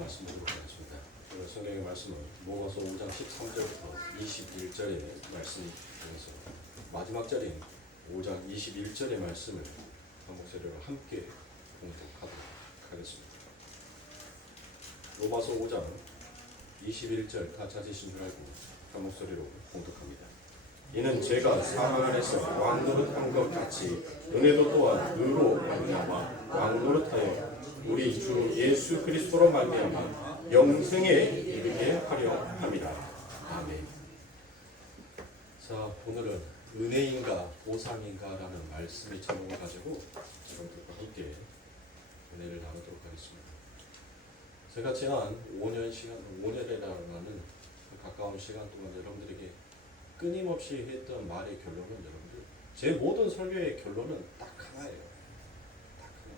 말씀 보도록 하겠습니다. 오늘 성경의 말씀은 로마서 5장 13절부터 21절의 말씀이 되면서 마지막 절인 5장 21절의 말씀을 한 목소리로 함께 봉독하도록 하겠습니다. 로마서 5장 21절 다 찾으신 줄 알고 한 목소리로 봉독합니다. 이는 제가 사랑 안에서 왕노릇한 것 같이 은혜도 또한 의로 말미암아 왕노릇하여 우리 주 예수 그리스도로 말미암아 영생에 이르게 하려 합니다. 아멘. 자, 오늘은 은혜인가 보상인가라는 말씀의 제목을 가지고 여러분들과 함께 은혜를 나누도록 하겠습니다. 제가 지난 5년이라는 가까운 시간 동안 여러분들에게 끊임없이 했던 말의 결론은 여러분들, 제 모든 설교의 결론은 딱 하나예요. 딱 하나.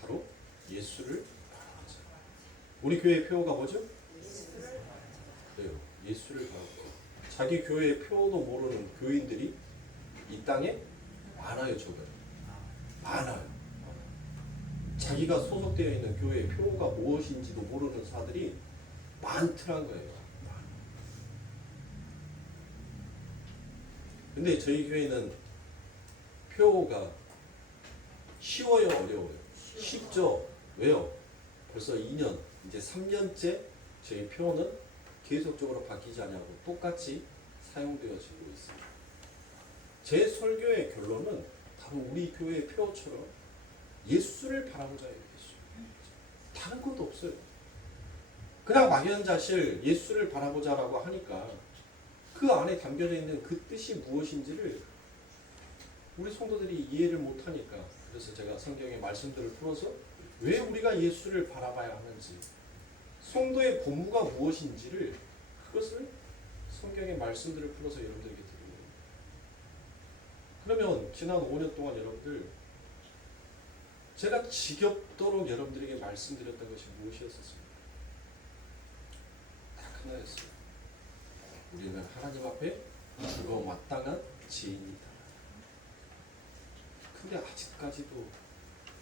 바로 예수를 바라보자. 우리 교회의 표어가 뭐죠? 그래요. 예수를 바라보자. 자기 교회의 표어도 모르는 교인들이 이 땅에 많아요. 저거는 많아요. 자기가 소속되어 있는 교회의 표어가 무엇인지도 모르는 사들이 많더란 거예요. 근데 저희 교회는 표어가 쉬워요, 어려워요? 쉽죠? 왜요? 벌써 2년, 이제 3년째 저희 표어는 계속적으로 바뀌지 않냐고 똑같이 사용되어지고 있습니다. 제 설교의 결론은 바로 우리 교회의 표어처럼 예수를 바라보자예요. 예수. 다른 것도 없어요. 그냥 막연자실 예수를 바라보자라고 하니까 그 안에 담겨져 있는 그 뜻이 무엇인지를 우리 성도들이 이해를 못하니까, 그래서 제가 성경의 말씀들을 풀어서 왜 우리가 예수를 바라봐야 하는지, 성도의 본무가 무엇인지를, 그것을 성경의 말씀들을 풀어서 여러분들에게 드리는 거예요. 그러면 지난 5년 동안 여러분들, 제가 지겹도록 여러분들에게 말씀드렸던 것이 무엇이었습니까? 딱 하나였어요. 우리는 하나님 앞에 그거 마땅한 죄인이다. 근데 아직까지도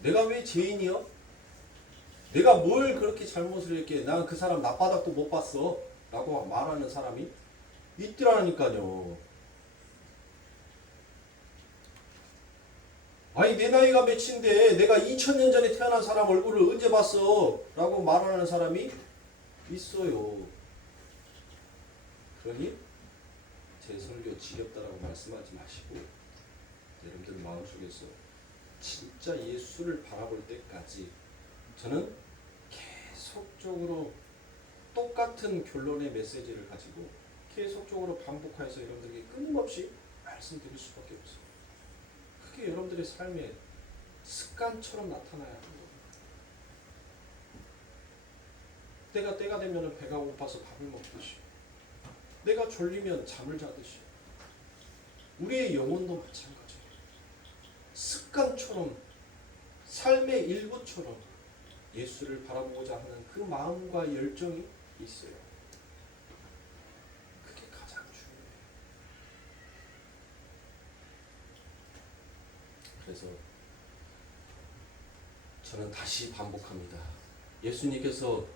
내가 왜 죄인이야? 내가 뭘 그렇게 잘못을 했기에 난 그 사람 나바닥도 못 봤어 라고 말하는 사람이 있더라니까요. 아니 내 나이가 몇인데 내가 2000년 전에 태어난 사람 얼굴을 언제 봤어? 라고 말하는 사람이 있어요. 그러니 제 설교 지겹다라고 말씀하지 마시고 여러분들 마음속에서 진짜 예수를 바라볼 때까지 저는 계속적으로 똑같은 결론의 메시지를 가지고 계속적으로 반복해서 여러분들에게 끊임없이 말씀드릴 수밖에 없어요. 그게 여러분들의 삶의 습관처럼 나타나야 하는 거예요. 때가 되면 배가 고파서 밥을 먹듯이, 내가 졸리면 잠을 자듯이 우리의 영혼도 마찬가지예요. 습관처럼, 삶의 일부처럼 예수를 바라보고자 하는 그 마음과 열정이 있어요. 그게 가장 중요해요. 그래서 저는 다시 반복합니다. 예수님께서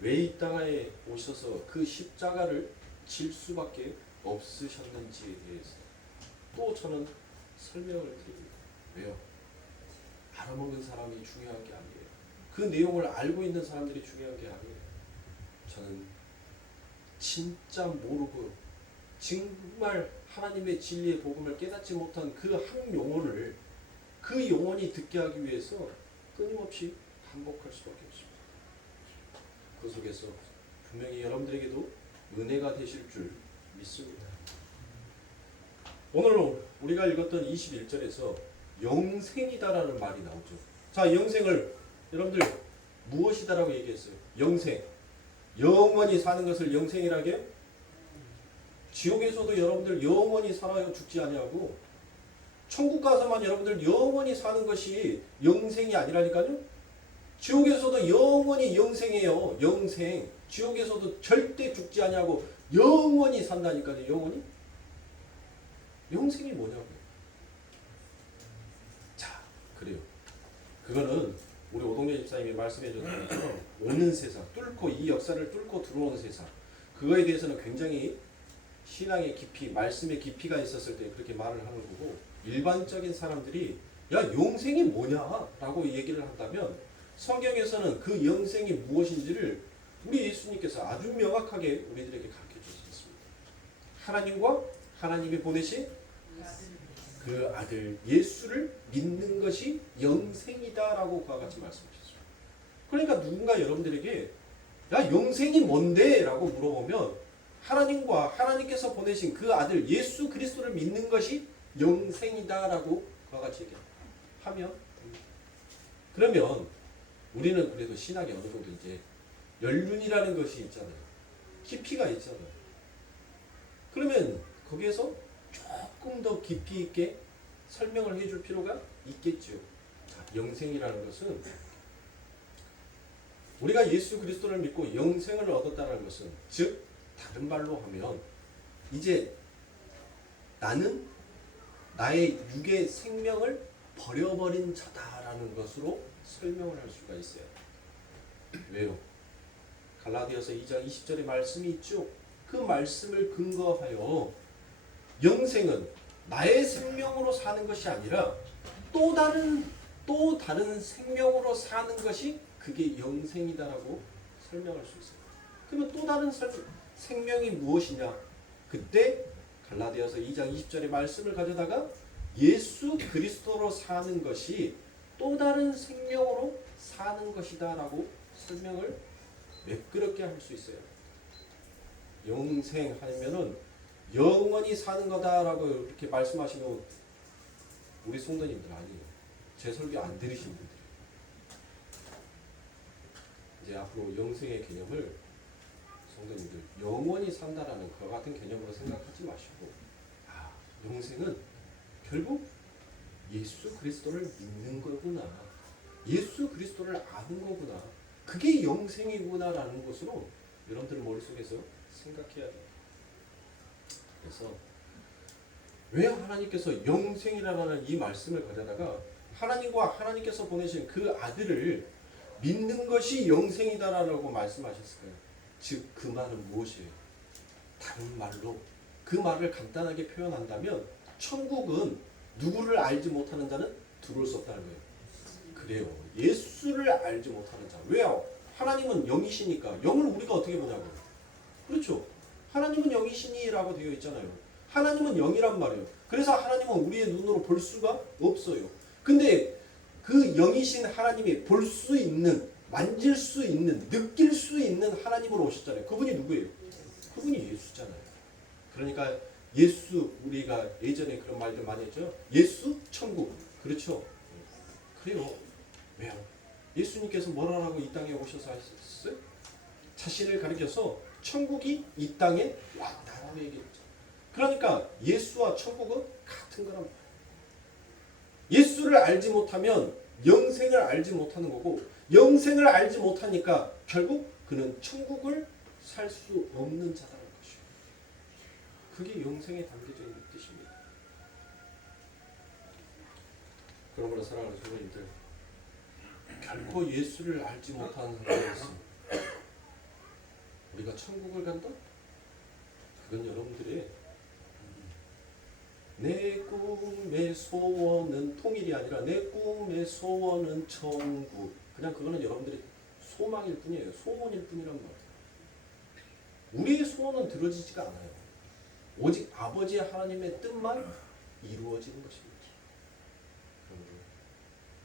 왜 이 땅에 오셔서 그 십자가를 질 수밖에 없으셨는지에 대해서 또 저는 설명을 드립니다. 왜요? 알아먹은 사람이 중요한 게 아니에요. 그 내용을 알고 있는 사람들이 중요한 게 아니에요. 저는 진짜 모르고 정말 하나님의 진리의 복음을 깨닫지 못한 그 한 영혼을, 그 영혼이 듣게 하기 위해서 끊임없이 반복할 수밖에 없습니다. 그 속에서 분명히 여러분들에게도 은혜가 되실 줄 믿습니다. 오늘 우리가 읽었던 21절에서 영생이다라는 말이 나오죠. 자, 영생을 여러분들 무엇이다라고 얘기했어요? 영생. 영원히 사는 것을 영생이라고 해요? 지옥에서도 여러분들 영원히 살아요. 죽지 아니하고. 천국 가서만 여러분들 영원히 사는 것이 영생이 아니라니까요. 지옥에서도 영원히 영생이에요. 영생. 지옥에서도 절대 죽지 아니하고 영원히 산다니까요. 영원히. 영생이 뭐냐고요. 자, 그래요. 그거는 우리 오동재 집사님이 말씀해 줬던 것처럼 오는 세상, 뚫고 이 역사를 뚫고 들어오는 세상, 그거에 대해서는 굉장히 신앙의 깊이, 말씀의 깊이가 있었을 때 그렇게 말을 하는 거고, 일반적인 사람들이 야 영생이 뭐냐 라고 얘기를 한다면 성경에서는 그 영생이 무엇인지를 우리 예수님께서 아주 명확하게 우리들에게 가르쳐 주셨습니다. 하나님과 하나님이 보내신 그 아들 예수를 믿는 것이 영생이다라고 그와 같이 말씀하셨어요. 그러니까 누군가 여러분들에게 야 영생이 뭔데? 라고 물어보면 하나님과 하나님께서 보내신 그 아들 예수 그리스도를 믿는 것이 영생이다라고 그와 같이 얘기하면, 그러면 우리는 그래도 신학이 어느 정도 이제 연륜이라는 것이 있잖아요. 깊이가 있잖아요. 그러면 거기에서 조금 더 깊이 있게 설명을 해줄 필요가 있겠죠. 자, 영생이라는 것은 우리가 예수 그리스도를 믿고 영생을 얻었다는 것은, 즉 다른 말로 하면 이제 나는 나의 육의 생명을 버려버린 자다라는 것으로 설명을 할 수가 있어요. 왜요? 갈라디아서 2장 20절의 말씀이 있죠. 그 말씀을 근거하여 영생은 나의 생명으로 사는 것이 아니라 또 다른 생명으로 사는 것이 그게 영생이다라고 설명할 수 있어요. 그러면 또 다른 생명이 무엇이냐? 그때 갈라디아서 2장 20절의 말씀을 가져다가 예수 그리스도로 사는 것이 또 다른 생명으로 사는 것이다라고 설명을 매끄럽게 할 수 있어요. 영생 하면은 영원히 사는 거다라고 이렇게 말씀하시면 우리 성도님들 아니에요. 제 설교 안 들으신 분들. 이제 앞으로 영생의 개념을 성도님들 영원히 산다라는 그와 같은 개념으로 생각하지 마시고, 아, 영생은 결국 예수 그리스도를 믿는 거구나, 예수 그리스도를 아는 거구나, 그게 영생이구나라는 것으로 여러분들 머릿속에서 생각해야 돼요. 그래서 왜 하나님께서 영생이라는 이 말씀을 가져다가 하나님과 하나님께서 보내신 그 아들을 믿는 것이 영생이다라고 말씀하셨을까요? 즉 그 말은 무엇이에요? 다른 말로 그 말을 간단하게 표현한다면 천국은 누구를 알지 못하는 자는 들어올 수 없다는 거예요. 그래요. 예수를 알지 못하는 자. 왜요? 하나님은 영이시니까. 영을 우리가 어떻게 보냐고. 그렇죠. 하나님은 영이시니라고 되어 있잖아요. 하나님은 영이란 말이에요. 그래서 하나님은 우리의 눈으로 볼 수가 없어요. 근데 그 영이신 하나님이 볼 수 있는, 만질 수 있는, 느낄 수 있는 하나님으로 오셨잖아요. 그분이 누구예요? 그분이 예수잖아요. 그러니까 예수, 우리가 예전에 그런 말들 많이 했죠. 예수, 천국. 그렇죠. 그래요. 왜요? 예수님께서 뭐라고 이 땅에 오셔서 하셨어요? 자신을 가리켜서 천국이 이 땅에 왔다라고 얘기했죠. 그러니까 예수와 천국은 같은 거란 말이에요. 예수를 알지 못하면 영생을 알지 못하는 거고, 영생을 알지 못하니까 결국 그는 천국을 살 수 없는 자라는 것이에요. 그게 영생에 담겨져 있는 뜻입니다. 그러므로 사랑하는 성도님들, 결코 예수를 알지 못하는 사람이 우리가 천국을 간다? 그건 여러분들의 내 꿈의 소원은 통일이 아니라 내 꿈의 소원은 천국. 그냥 그거는 여러분들의 소망일 뿐이에요. 소원일 뿐이란 말이에요. 우리의 소원은 들어지지가 않아요. 오직 아버지 하나님의 뜻만 이루어지는 것입니다.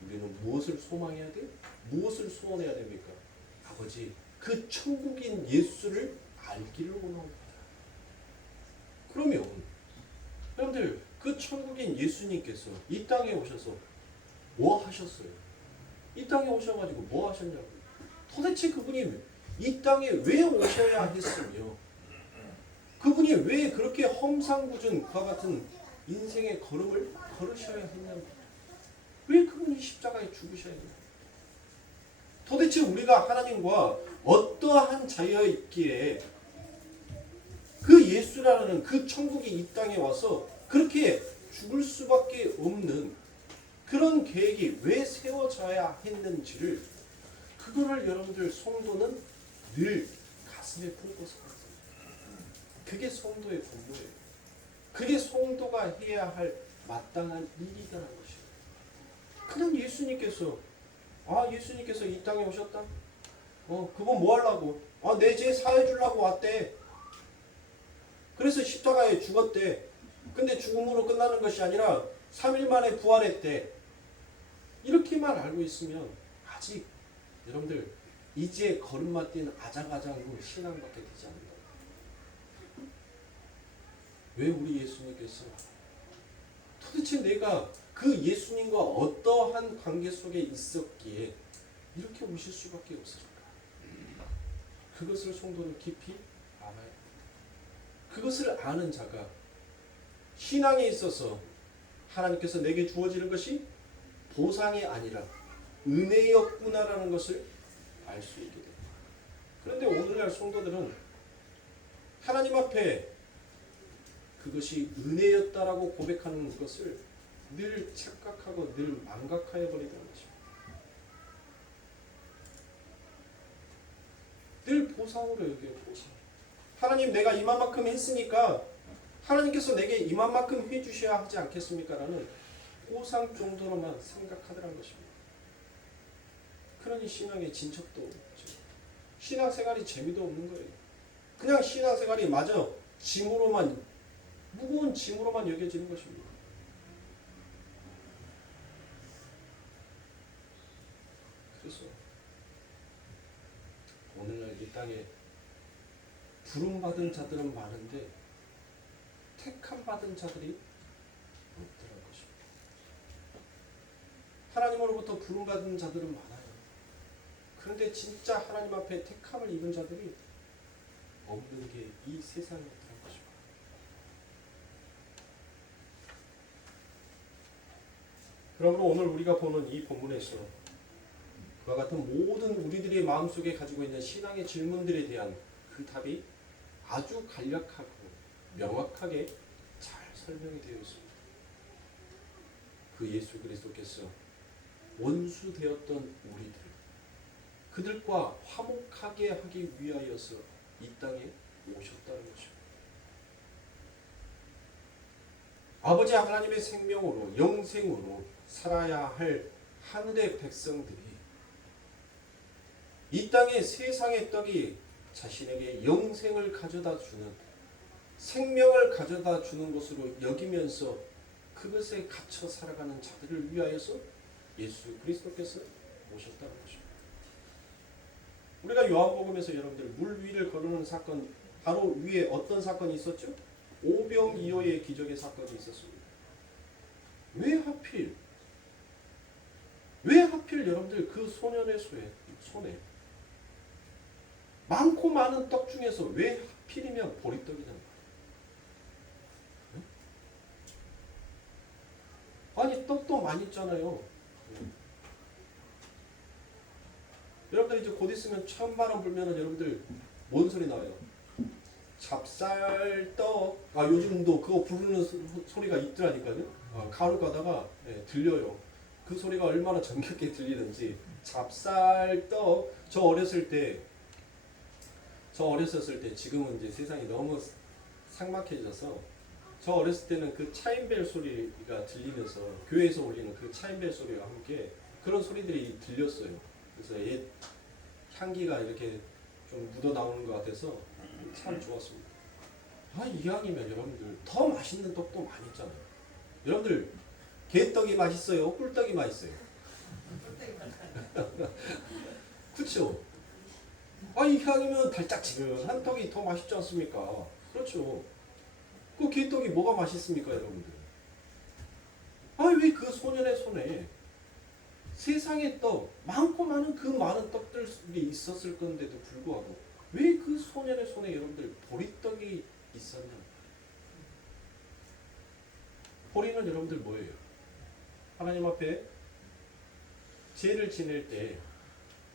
우리는 무엇을 소망해야 돼? 무엇을 소원해야 됩니까? 아버지, 그 천국인 예수를 알기를 원합니다. 그러면 여러분들, 그 천국인 예수님께서 이 땅에 오셔서 뭐 하셨어요? 이 땅에 오셔가지고 뭐 하셨냐고요? 도대체 그분이 이 땅에 왜 오셔야 했으며, 그분이 왜 그렇게 험상궂은 그와 같은 인생의 걸음을 걸으셔야 했냐고요? 왜 그분이 십자가에 죽으셔야 했냐고요? 도대체 우리가 하나님과 어떠한 자유였기에 그 예수라는 그 천국이 이 땅에 와서 그렇게 죽을 수밖에 없는 그런 계획이 왜 세워져야 했는지를 그거를 여러분들 성도는 늘 가슴에 품고 살았습니다. 그게 성도의 본분이에요. 그게 성도가 해야 할 마땅한 일이라는 것이에요. 그냥 예수님께서 이 땅에 오셨다? 그거 뭐 하려고? 내 죄 사해 주려고 왔대. 그래서 십자가에 죽었대. 근데 죽음으로 끝나는 것이 아니라 3일 만에 부활했대. 이렇게만 알고 있으면 아직 여러분들 이제 걸음마 뛴 아장아장으로 신앙밖에 되지 않는다. 왜 우리 예수님께서 도대체 내가 그 예수님과 어떠한 관계 속에 있었기에 이렇게 오실 수밖에 없을까? 그것을 성도는 깊이 알아요. 그것을 아는 자가 신앙에 있어서 하나님께서 내게 주어지는 것이 보상이 아니라 은혜였구나라는 것을 알 수 있게 됩니다. 그런데 오늘날 성도들은 하나님 앞에 그것이 은혜였다라고 고백하는 것을 늘 착각하고 늘 망각하여 버리더라는 것입니다. 늘 보상으로 여겨요. 보상. 하나님 내가 이만큼 했으니까 하나님께서 내게 이만큼 해주셔야 하지 않겠습니까? 라는 보상 정도로만 생각하더라는 것입니다. 그러니 신앙에 진척도 없죠. 신앙생활이 재미도 없는 거예요. 그냥 신앙생활이 마저 짐으로만, 무거운 짐으로만 여겨지는 것입니다. 그래서 오늘날 이 땅에 부름받은 자들은 많은데 택함받은 자들이 없더라는 것입니다. 하나님으로부터 부름받은 자들은 많아요. 그런데 진짜 하나님 앞에 택함을 입은 자들이 없는 게 이 세상이었다는 것입니다. 그러므로 오늘 우리가 보는 이 본문에서 그와 같은 모든 우리들의 마음속에 가지고 있는 신앙의 질문들에 대한 그 답이 아주 간략하고 명확하게 잘 설명이 되어 있습니다. 그 예수 그리스도께서 원수 되었던 우리들, 그들과 화목하게 하기 위하여서 이 땅에 오셨다는 것입니다. 아버지 하나님의 생명으로 영생으로 살아야 할 하늘의 백성들이 이 땅에 세상의 떡이 자신에게 영생을 가져다 주는, 생명을 가져다 주는 것으로 여기면서 그것에 갇혀 살아가는 자들을 위하여서 예수 그리스도께서 오셨다는 것입니다. 우리가 요한복음에서 여러분들 물 위를 거르는 사건, 바로 위에 어떤 사건이 있었죠? 오병이어의 기적의 사건이 있었습니다. 왜 하필 여러분들 그 소년의 손에 많고 많은 떡 중에서 왜 하필이면 보리떡이냐는 거예요. 아니 떡도 많이 있잖아요. 여러분들 이제 곧 있으면 찬바람 불면은 여러분들 뭔 소리 나와요? 찹쌀떡. 요즘도 그거 부르는 소리가 있더라니까요. 가로 가다가 들려요. 그 소리가 얼마나 정겹게 들리는지. 찹쌀떡. 저 어렸을 때 지금은 이제 세상이 너무 삭막해져서 저 어렸을 때는 그 차인벨 소리가 들리면서 교회에서 울리는 그 차인벨 소리와 함께 그런 소리들이 들렸어요. 그래서 옛 향기가 이렇게 좀 묻어 나오는 것 같아서 참 좋았습니다. 이왕이면 여러분들 더 맛있는 떡도 많이 있잖아요. 여러분들 개떡이 맛있어요? 꿀떡이 맛있어요? 그렇죠? 이왕이면 달짝지근한 떡이 더 맛있지 않습니까? 그렇죠? 그 개떡이 뭐가 맛있습니까, 여러분들? 왜 그 소년의 손에 세상의 떡, 많고 많은 그 많은 떡들이 있었을 건데도 불구하고 왜 그 소년의 손에 여러분들 보리떡이 있었냐? 보리는 여러분들 뭐예요? 하나님 앞에 죄를 지낼 때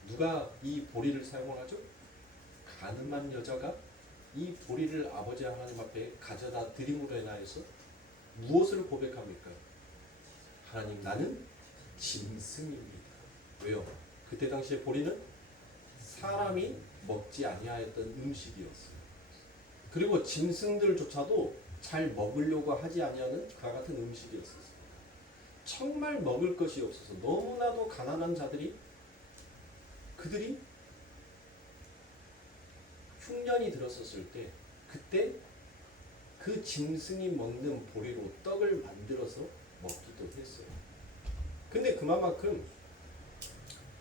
누가 이 보리를 사용하죠? 가늠한 여자가 이 보리를 아버지 하나님 앞에 가져다 드림으로 인하여서 무엇을 고백합니까? 하나님, 나는 짐승입니다. 왜요? 그때 당시에 보리는 사람이 먹지 아니하였던 음식이었어요. 그리고 짐승들조차도 잘 먹으려고 하지 아니하는 그와 같은 음식이었어요. 정말 먹을 것이 없어서 너무나도 가난한 자들이 그들이 흉년이 들었었을 때 그때 그 짐승이 먹는 보리로 떡을 만들어서 먹기도 했어요. 근데 그만큼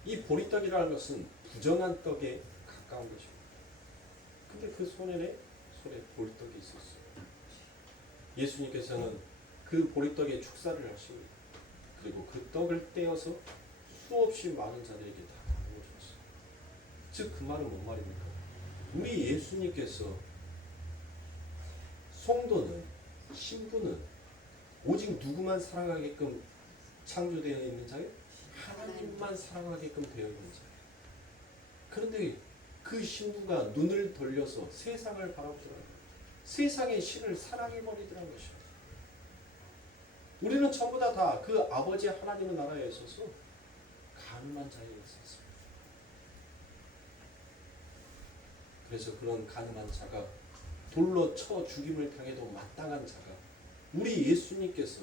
이 보리떡이라는 것은 부정한 떡에 가까운 것입니다. 근데 그 손에 보리떡이 있었어요. 예수님께서는 그 보리떡에 축사를 하십니다. 그리고 그 떡을 떼어서 수없이 많은 자들에게 다 나누어 줬어요. 즉 그 말은 뭔 말입니까? 우리 예수님께서 성도는, 신부는 오직 누구만 사랑하게끔 창조되어 있는 자예요? 하나님만 사랑하게끔 되어 있는 자예요. 그런데 그 신부가 눈을 돌려서 세상을 바라보더라고요. 세상의 신을 사랑해버리더라는 것이죠. 우리는 전부 다 그 아버지 하나님의 나라에 있어서 가늠한 자에 있었습니다. 그래서 그런 가늠한 자가 돌로 쳐 죽임을 당해도 마땅한 자가 우리 예수님께서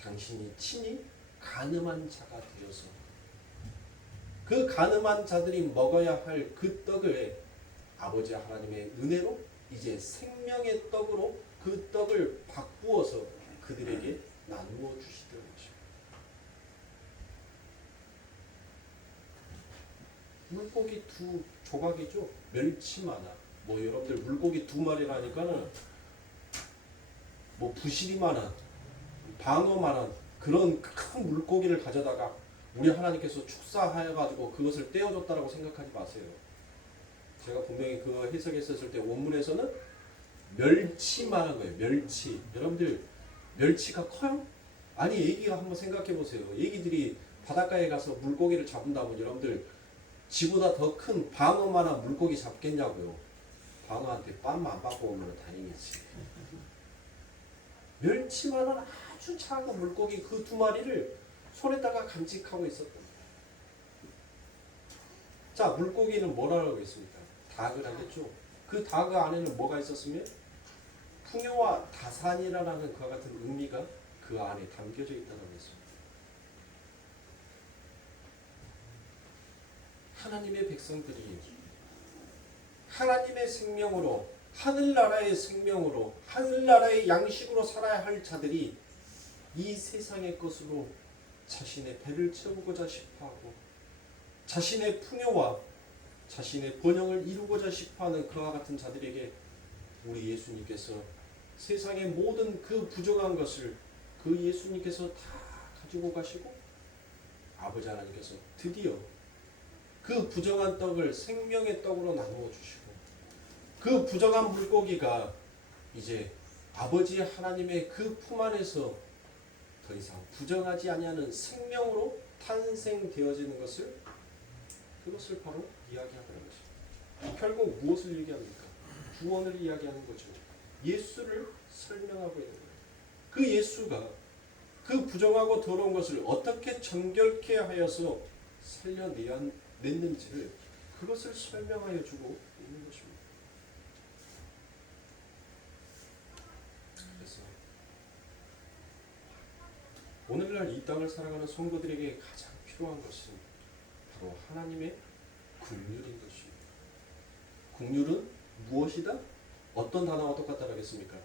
당신이 친히 가늠한 자가 되어서 그 가늠한 자들이 먹어야 할 그 떡을 아버지 하나님의 은혜로 이제 생명의 떡으로 그 떡을 바꾸어서 그들에게 나누어 주시더라는 것입니다. 물고기 2조각이죠. 멸치만한 여러분들 물고기 2마리라니까는 부시리만한 방어만한 그런 큰 물고기를 가져다가 우리 하나님께서 축사하여가지고 그것을 떼어줬다라고 생각하지 마세요. 제가 분명히 그 해석했었을 때 원문에서는 멸치만한 거예요. 멸치. 여러분들 멸치가 커요? 아니 애기가 한번 생각해 보세요. 애기들이 바닷가에 가서 물고기를 잡는다면 여러분들 지보다 더 큰 방어만한 물고기 잡겠냐고요. 방어한테 빰만 안 받고 오면 다행이지. 멸치만한 아주 작은 물고기 그 2마리를 손에다가 간직하고 있었다. 자, 물고기는 뭐라고 했습니까? 닭을 하겠죠. 그 닭 안에는 뭐가 있었으면 풍요와 다산이라는 그와 같은 의미가 그 안에 담겨져 있다고 했습니다. 하나님의 백성들이 하나님의 생명으로 하늘나라의 생명으로 하늘나라의 양식으로 살아야 할 자들이 이 세상의 것으로 자신의 배를 채우고자 싶어하고 자신의 풍요와 자신의 번영을 이루고자 싶어하는 그와 같은 자들에게 우리 예수님께서 세상의 모든 그 부정한 것을 그 예수님께서 다 가지고 가시고 아버지 하나님께서 드디어 그 부정한 떡을 생명의 떡으로 나누어 주시고 그 부정한 물고기가 이제 아버지 하나님의 그 품 안에서 더 이상 부정하지 아니하는 생명으로 탄생되어지는 것을 그것을 바로 이야기하는 것입니다. 결국 무엇을 얘기합니까? 구원을 이야기하는 거죠. 예수를 설명하고 있는 거예요. 그 예수가 그 부정하고 더러운 것을 어떻게 정결케 하여서 살려냈는지를 그것을 설명하여 주고 있는 것입니다. 그래서 오늘날 이 땅을 살아가는 성도들에게 가장 필요한 것은 바로 하나님의 긍휼인 것입니다. 긍휼은 무엇이다? 어떤 단어가 똑같다고 하겠습니까?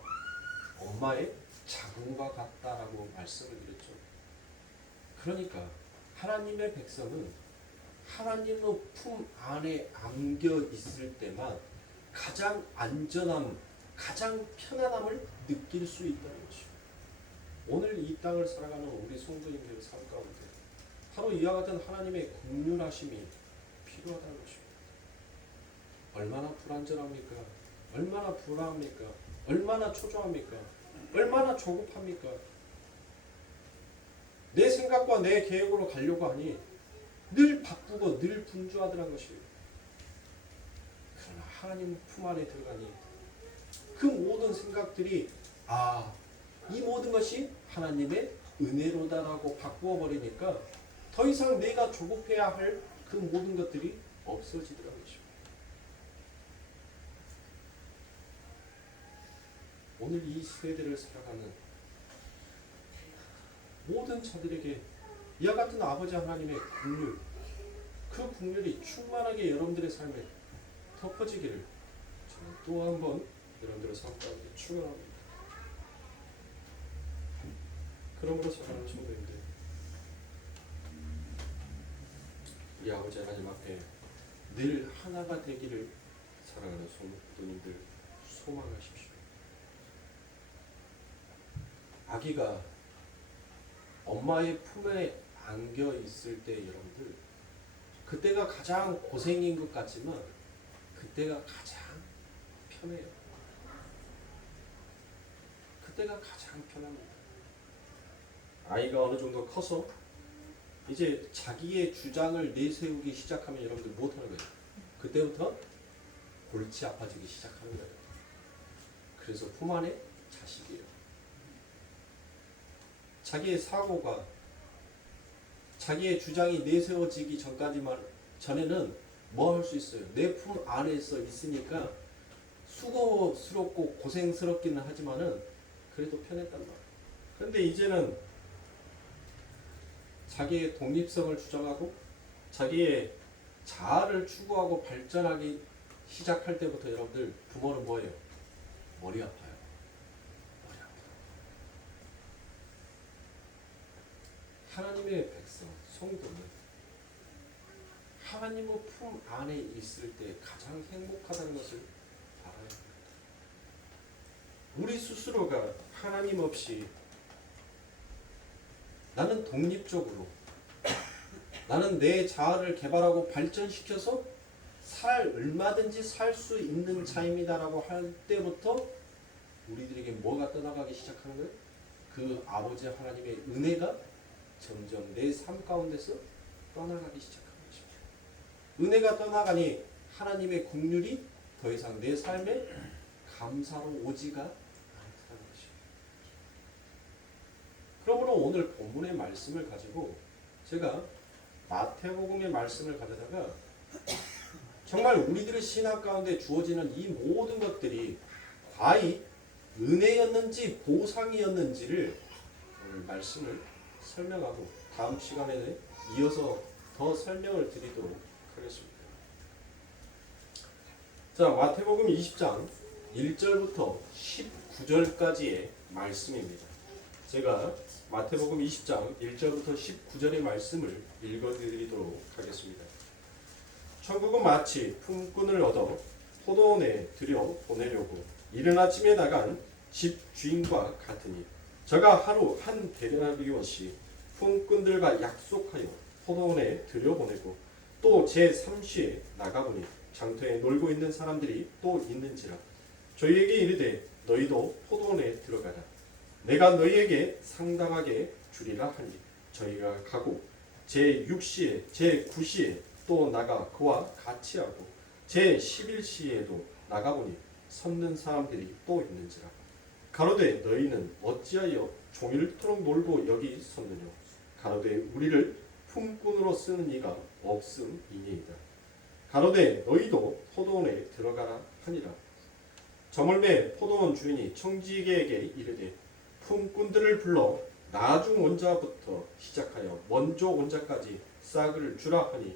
엄마의 자궁과 같다라고 말씀을 드렸죠. 그러니까 하나님의 백성은 하나님의 품 안에 안겨 있을 때만 가장 안전함, 가장 편안함을 느낄 수 있다는 것이죠. 오늘 이 땅을 살아가는 우리 성도님들의 삶 가운데 바로 이와 같은 하나님의 긍휼하심이 필요하다는 것입니다. 얼마나 불안전합니까? 얼마나 불안합니까? 얼마나 초조합니까? 얼마나 조급합니까? 내 생각과 내 계획으로 가려고 하니 늘 바쁘고 늘 분주하더란 것입니다. 그러나 하나님 품 안에 들어가니 그 모든 생각들이 이 모든 것이 하나님의 은혜로다라고 바꾸어 버리니까 더 이상 내가 조급해야 할 그 모든 것들이 없어지더라는 것입니다. 오늘 이 세대를 살아가는 모든 자들에게 이와 같은 아버지 하나님의 긍휼, 그 긍휼이 충만하게 여러분들의 삶에 덮어지기를 저는 또 한 번 여러분들의 삶 가운데 축원합니다. 그러므로 사랑하는 성도님들, 우리 아버지 하나님 앞에 늘 하나가 되기를 사랑하는 성도님들 소망하십시오. 아기가 엄마의 품에 안겨 있을 때 여러분들, 그때가 가장 고생인 것 같지만 그때가 가장 편해요. 그때가 가장 편합니다. 아이가 어느 정도 커서 이제 자기의 주장을 내세우기 시작하면 여러분들 못하는 거예요. 그때부터 골치 아파지기 시작하는 거예요. 그래서 품 안에 자식이에요. 자기의 사고가, 자기의 주장이 내세워지기 전에는 뭐 할 수 있어요? 내 품 안에서 있으니까 수고스럽고 고생스럽기는 하지만은 그래도 편했단 말이에요. 그런데 이제는 자기의 독립성을 주장하고 자기의 자아를 추구하고 발전하기 시작할 때부터 여러분들 부모는 뭐예요? 머리 아파요. 머리 아파요. 하나님의 백성, 성도는 하나님의 품 안에 있을 때 가장 행복하다는 것을 알아야 합니다. 우리 스스로가 하나님 없이 나는 독립적으로, 나는 내 자아를 개발하고 발전시켜서 얼마든지 살 수 있는 자입니다라고 할 때부터 우리들에게 뭐가 떠나가기 시작하는 거예요? 그 아버지 하나님의 은혜가 점점 내 삶 가운데서 떠나가기 시작하는 것입니다. 은혜가 떠나가니 하나님의 긍휼이 더 이상 내 삶에 감사로 오지가 않다는 것입니다. 그러므로 오늘 본문의 말씀을 가지고 제가 마태복음의 말씀을 가져다가 정말 우리들의 신앙 가운데 주어지는 이 모든 것들이 과연 은혜였는지 보상이었는지를 오늘 말씀을 설명하고 다음 시간에 이어서 더 설명을 드리도록 하겠습니다. 자, 마태복음 20장 1절부터 19절까지의 말씀입니다. 제가 마태복음 20장 1절부터 19절의 말씀을 읽어드리도록 하겠습니다. 천국은 마치 품꾼을 얻어 포도원에 들여 보내려고 이른 아침에 나간 집 주인과 같으니 저가 하루 한 데나리온씩 품꾼들과 약속하여 포도원에 들여보내고 또 제3시에 나가보니 장터에 놀고 있는 사람들이 또 있는지라 저희에게 이르되 너희도 포도원에 들어가라. 내가 너희에게 상당하게 주리라 하니 저희가 가고 제6시에 제9시에 또 나가 그와 같이 하고 제11시에도 나가보니 섰는 사람들이 또 있는지라 가로되 너희는 어찌하여 종일토록 놀고 여기 섰느냐 가로되 우리를 품꾼으로 쓰는 이가 없음이니이다. 가로되 너희도 포도원에 들어가라 하니라. 저물매 포도원 주인이 청지기에게 이르되 품꾼들을 불러 나중 온 자부터 시작하여 먼저 온 자까지 싹을 주라 하니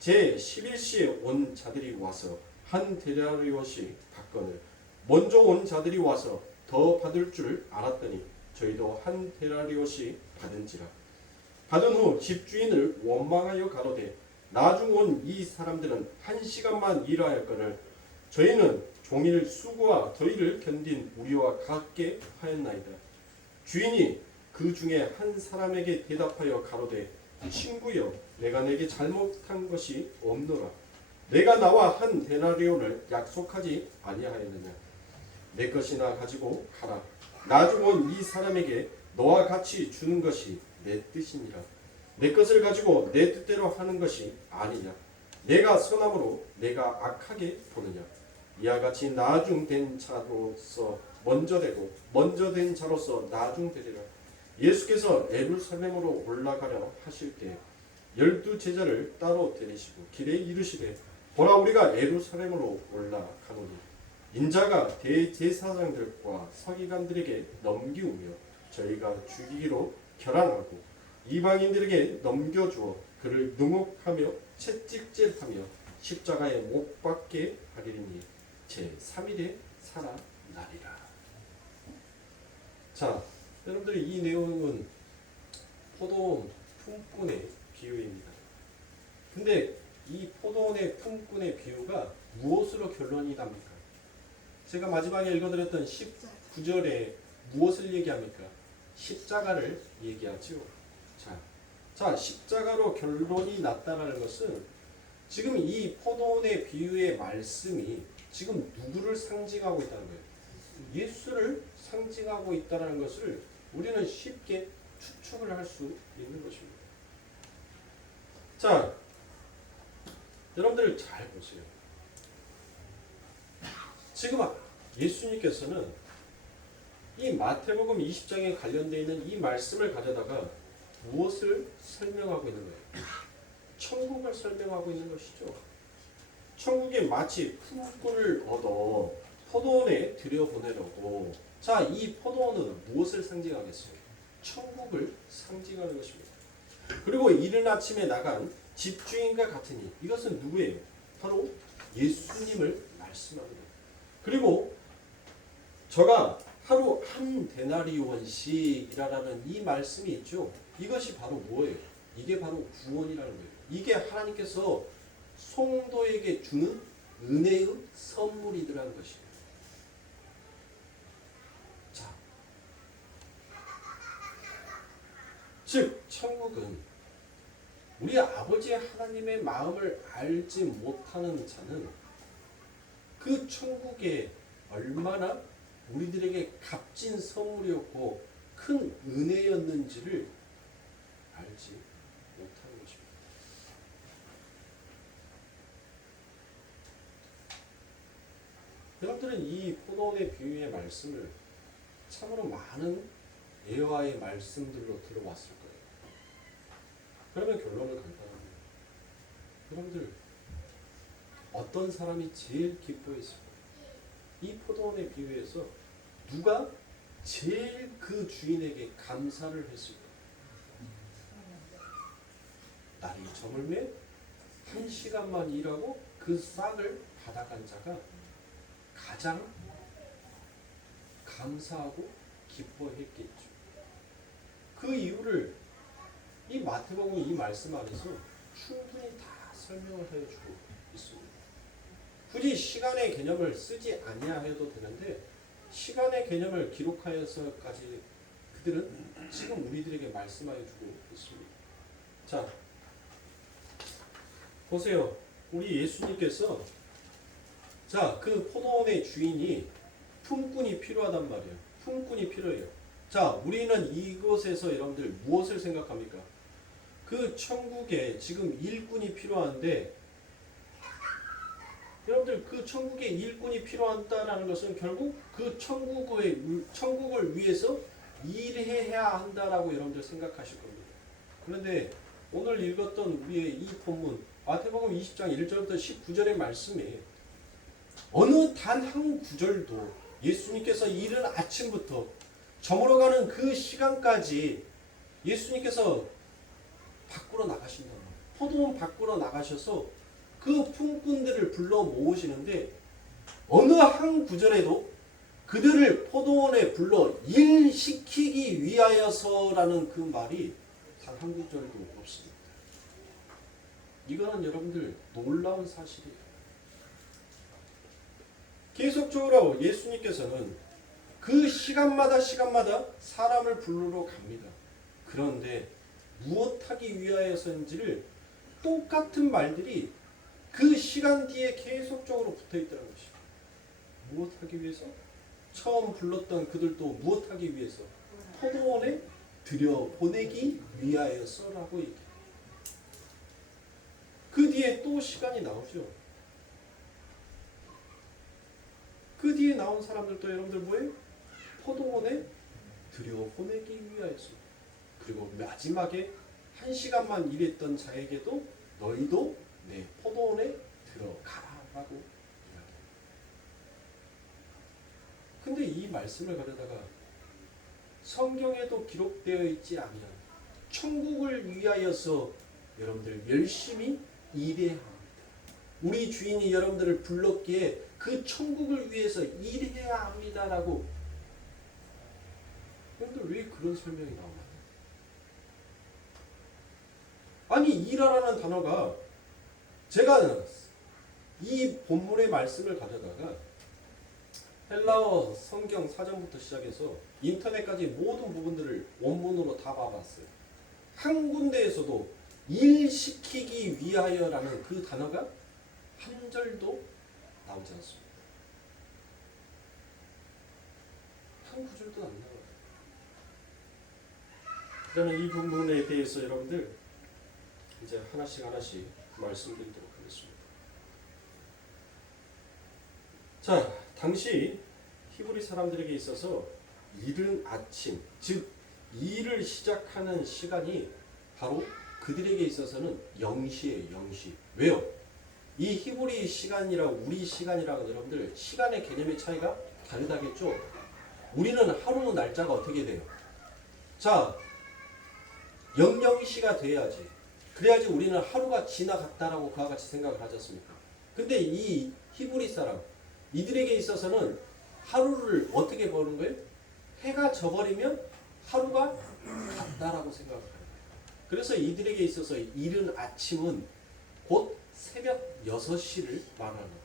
제11시에 온 자들이 와서 한 데나리온씩 받거늘 먼저 온 자들이 와서 더 받을 줄 알았더니 저희도 한 데나리온씩 받은지라. 받은 후 집주인을 원망하여 가로되 나중 온 이 사람들은 1시간만 일하였거늘 저희는 종일 수고와 더위를 견딘 우리와 같게 하였나이다. 주인이 그 중에 한 사람에게 대답하여 가로되 친구여 내가 내게 잘못한 것이 없노라. 내가 나와 한 데나리온을 약속하지 아니하였느냐. 내 것이나 가지고 가라. 나중 온 이 사람에게 너와 같이 주는 것이 내 뜻이니라. 내 것을 가지고 내 뜻대로 하는 것이 아니냐. 내가 선함으로 내가 악하게 보느냐. 이와 같이 나중된 자로서 먼저 되고 먼저 된 자로서 나중되리라. 예수께서 예루살렘으로 올라가려 하실 때 12 제자를 따로 데리시고 길에 이르시되 보라 우리가 예루살렘으로 올라가노니 인자가 대제사장들과 서기관들에게 넘기우며 저희가 죽이기로 결항하고 이방인들에게 넘겨주어 그를 능혹하며 채찍질하며 십자가에 못 박게 하리니 제3일에 살아나리라. 자, 여러분들이 이 내용은 포도원 품꾼의 비유입니다. 근데 이 포도원의 품꾼의 비유가 무엇으로 결론이 납니까? 제가 마지막에 읽어드렸던 19절에 무엇을 얘기합니까? 십자가를 얘기하죠. 자, 십자가로 결론이 났다는 것은 지금 이 포도원의 비유의 말씀이 지금 누구를 상징하고 있다는 거예요? 예수를 상징하고 있다는 것을 우리는 쉽게 추측을 할 수 있는 것입니다. 자, 여러분들 잘 보세요. 지금 예수님께서는 이 마태복음 20장에 관련되어 있는 이 말씀을 가져다가 무엇을 설명하고 있는 거예요? 천국을 설명하고 있는 것이죠. 천국에 마치 품꾼을 얻어 포도원에 들여보내려고. 자, 이 포도원은 무엇을 상징하겠어요? 천국을 상징하는 것입니다. 그리고 이른 아침에 나간 집주인과 같으니 이것은 누구예요? 바로 예수님을 말씀합니다. 그리고 저가 하루 한 데나리온씩이라는 이 말씀이 있죠. 이것이 바로 뭐예요? 이게 바로 구원이라는 거예요. 이게 하나님께서 성도에게 주는 은혜의 선물이라는 것이에요. 자, 즉 천국은 우리 아버지 하나님의 마음을 알지 못하는 자는 그 천국에 얼마나 우리들에게 값진 선물이었고 큰 은혜였는지를 알지 못하는 것입니다. 여러분들은 이 포도원의 비유의 말씀을 참으로 많은 예화의 말씀들로 들어왔을 거예요. 그러면 결론은 간단합니다. 여러분들 어떤 사람이 제일 기뻐했을까요? 이 포도원의 비유에서 누가 제일 그 주인에게 감사를 했을까요? 날이 저물매 1시간만 일하고 그 싹을 받아간 자가 가장 감사하고 기뻐했겠죠. 그 이유를 이 마태복음 이 말씀 안에서 충분히 다 설명을 해주고 있습니다. 굳이 시간의 개념을 쓰지 아니해도 되는데 시간의 개념을 기록하여서까지 그들은 지금 우리들에게 말씀하여 주고 있습니다. 자, 보세요. 우리 예수님께서 자, 그 포도원의 주인이 품꾼이 필요하단 말이에요. 품꾼이 필요해요. 자, 우리는 이곳에서 여러분들 무엇을 생각합니까? 그 천국에 지금 일꾼이 필요한데 여러분들 그 천국에 일꾼이 필요하다는 것은 결국 그 천국을 위해서 일해야 한다라고 여러분들 생각하실 겁니다. 그런데 오늘 읽었던 우리의 이 본문 마태복음 20장 1절부터 19절의 말씀에 어느 단 한 구절도 예수님께서 이른 아침부터 저물어가는 그 시간까지 예수님께서 밖으로 나가신다. 포도원 밖으로 나가셔서 그 품꾼들을 불러 모으시는데 어느 한 구절에도 그들을 포도원에 불러 일시키기 위하여서라는 그 말이 단 한 구절도 없습니다. 이거는 여러분들 놀라운 사실이에요. 계속적으로 예수님께서는 그 시간마다 사람을 부르러 갑니다. 그런데 무엇하기 위하여서인지를 똑같은 말들이 그 시간 뒤에 계속적으로 붙어있다는 것입니다. 무엇하기 위해서? 처음 불렀던 그들도 무엇하기 위해서? 포도원에 들여보내기 위하여서라고 얘기해요. 그 뒤에 또 시간이 나오죠. 그 뒤에 나온 사람들도 여러분들 뭐예요? 포도원에 들여보내기 위하여서. 그리고 마지막에 1시간만 일했던 자에게도 너희도 내 포도원에 들어가라라고 이야기합니다. 근데 이 말씀을 가져다가 성경에도 기록되어 있지 아니한 천국을 위하여서 여러분들 열심히 일해야 합니다. 우리 주인이 여러분들을 불렀기에 그 천국을 위해서 일해야 합니다라고. 여러분들 왜 그런 설명이 나오나요? 아니 일하라는 단어가 제가 이 본문의 말씀을 가져다가 헬라어 성경 사전부터 시작해서 인터넷까지 모든 부분들을 원문으로 다 봐봤어요. 한 군데에서도 일시키기 위하여라는 그 단어가 한 절도 나오지 않습니다. 한 구절도 안 나와요. 저는 이 부분에 대해서 여러분들 이제 하나씩 말씀드리도록 하겠습니다. 자, 당시 히브리 사람들에게 있어서 이른 아침, 즉 일을 시작하는 시간이 바로 그들에게 있어서는 0시예요. 0시. 왜요? 이 히브리 시간이랑 우리 시간이랑 여러분들 시간의 개념의 차이가 다르다겠죠? 우리는 하루 날짜가 어떻게 돼요? 자, 00시가 돼야지. 그래야지 우리는 하루가 지나갔다라고 그와 같이 생각을 하지 않습니까? 근데 이 히브리 사람, 이들에게 있어서는 하루를 어떻게 보는 거예요? 해가 져버리면 하루가 갔다라고 생각을 해요. 그래서 이들에게 있어서 이른 아침은 곧 새벽 6시를 말하는 거예요.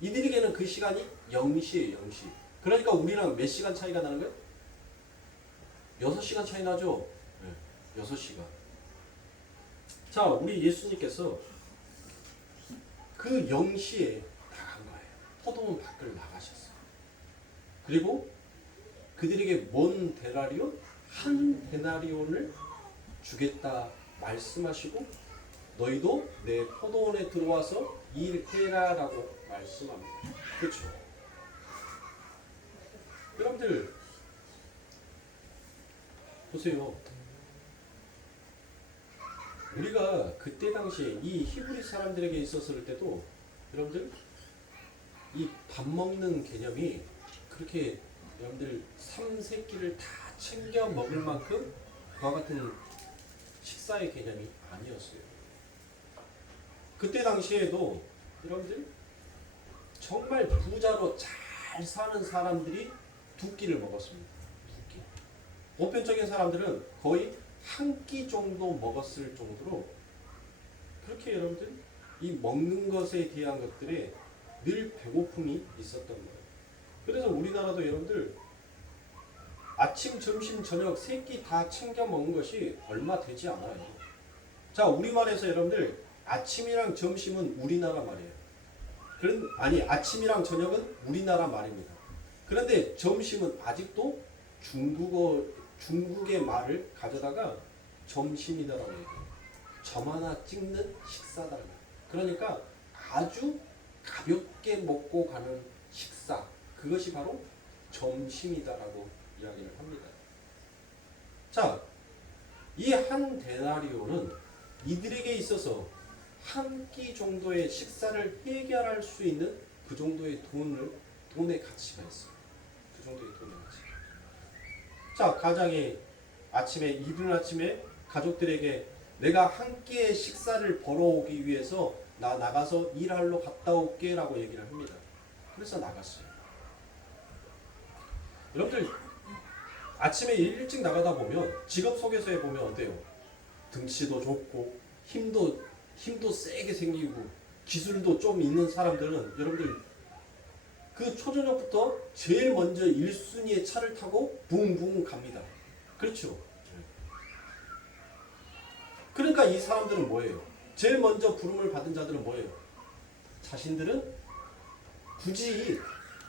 이들에게는 그 시간이 0시예요. 0시. 그러니까 우리랑 몇 시간 차이가 나는 거예요? 6시간 차이 나죠? 네, 6시간. 자, 우리 예수님께서 그 0시에 나간 거예요. 포도원 밖을 나가셨어요. 그리고 그들에게 뭔 데나리온? 한 데나리온을 주겠다 말씀하시고 너희도 내 포도원에 들어와서 일해라라고 말씀합니다. 그렇죠? 여러분들 보세요. 우리가 그때 당시에 이 히브리 사람들에게 있었을 때도 여러분들 이 밥 먹는 개념이 그렇게 여러분들 3세끼를 다 챙겨 먹을 만큼 그와 같은 식사의 개념이 아니었어요. 그때 당시에도 여러분들 정말 부자로 잘 사는 사람들이 2끼를 먹었습니다. 2끼. 보편적인 사람들은 거의 한 끼 정도 먹었을 정도로 그렇게 여러분들 이 먹는 것에 대한 것들에 늘 배고픔이 있었던 거예요. 그래서 우리나라도 여러분들 아침, 점심, 저녁 3끼 다 챙겨 먹는 것이 얼마 되지 않아요. 자, 우리말에서 여러분들 아침이랑 점심은 우리나라 말이에요. 아니, 아침이랑 저녁은 우리나라 말입니다. 그런데 점심은 아직도 중국의 말을 가져다가 점심이다라고 얘기해요. 점 하나 찍는 식사다. 그러니까 아주 가볍게 먹고 가는 식사, 그것이 바로 점심이다라고 이야기를 합니다. 자, 이 한 데나리온은 이들에게 있어서 한 끼 정도의 식사를 해결할 수 있는 그 정도의 돈의 가치가 있어요. 그 정도의 돈의 가치. 자, 가장이 이른 아침에 가족들에게 내가 한 끼의 식사를 벌어오기 위해서 나 나가서 일하러 갔다 올게 라고 얘기를 합니다. 그래서 나갔어요. 여러분들 아침에 일찍 나가다 보면 직업 소개서에 보면 어때요? 등치도 좋고 힘도 세게 생기고 기술도 좀 있는 사람들은 여러분들 그 초저녁부터 제일 먼저 1순위의 차를 타고 붕붕 갑니다. 그렇죠? 그러니까 이 사람들은 뭐예요? 제일 먼저 부름을 받은 자들은 뭐예요? 자신들은 굳이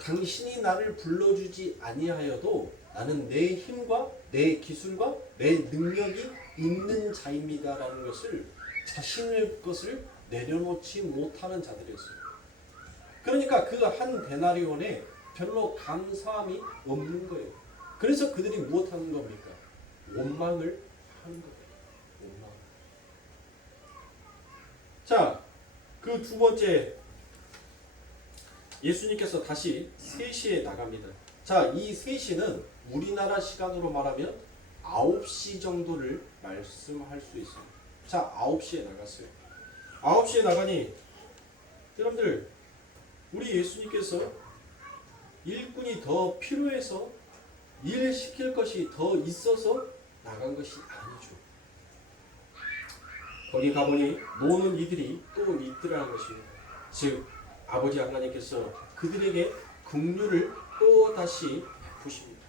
당신이 나를 불러주지 아니하여도 나는 내 힘과 내 기술과 내 능력이 있는 자입니다라는 것을 자신의 것을 내려놓지 못하는 자들이었어요. 그러니까 그 한 데나리온에 별로 감사함이 없는 거예요. 그래서 그들이 무엇하는 겁니까? 원망을 하는 거예요. 원망. 자, 그 두 번째 예수님께서 다시 3시에 나갑니다. 자, 이 3시는 우리나라 시간으로 말하면 9시 정도를 말씀할 수 있습니다. 자, 9시에 나갔어요. 9시에 나가니 여러분들 우리 예수님께서 일꾼이 더 필요해서 일 시킬 것이 더 있어서 나간 것이 아니죠. 거기 가보니 노는 이들이 또 있더라는 것입니다. 즉 아버지 하나님께서 그들에게 긍휼을 또 다시 베푸십니다.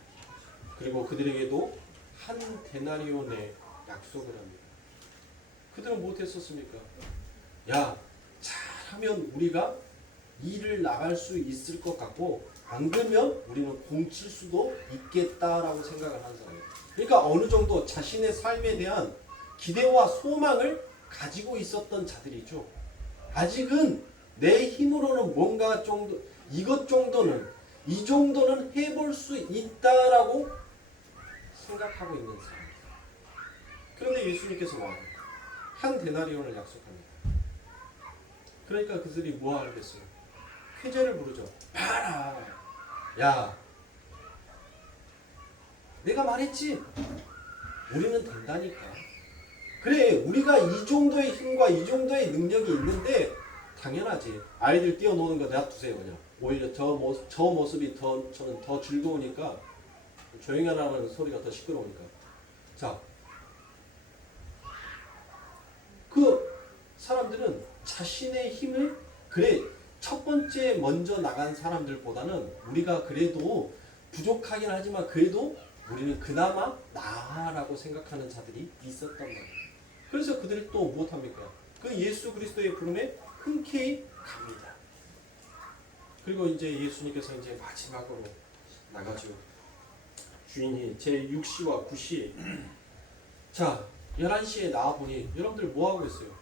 그리고 그들에게도 한 데나리온의 약속을 합니다. 그들은 못했었습니까? 야, 잘하면 우리가 일을 나갈 수 있을 것 같고 안 그러면 우리는 공칠 수도 있겠다라고 생각을 하는 사람이에요. 그러니까 어느 정도 자신의 삶에 대한 기대와 소망을 가지고 있었던 자들이죠. 아직은 내 힘으로는 뭔가 정도, 이것 정도는, 이 정도는 해볼 수 있다라고 생각하고 있는 사람. 그런데 예수님께서 와요. 한 데나리온을 약속합니다. 그러니까 그들이 뭐 하겠어요? 쾌재를 부르죠. 봐라. 야, 내가 말했지. 우리는 된다니까. 그래, 우리가 이 정도의 힘과 이 정도의 능력이 있는데 당연하지. 아이들 뛰어노는 거 놔두세요 그냥. 오히려 저 모습이 저는 더 즐거우니까 조용히 하라는 소리가 더 시끄러우니까. 자, 그 사람들은 자신의 힘을 그래 첫 번째 먼저 나간 사람들보다는 우리가 그래도 부족하긴 하지만 그래도 우리는 그나마 나아라고 생각하는 자들이 있었단 말이에요. 그래서 그들이 또 무엇합니까? 그 예수 그리스도의 부름에 흔쾌히 갑니다. 그리고 이제 예수님께서 이제 마지막으로 나가죠. 주인이 제6시와 9시 자 11시에 나와보니 여러분들 뭐하고 있어요?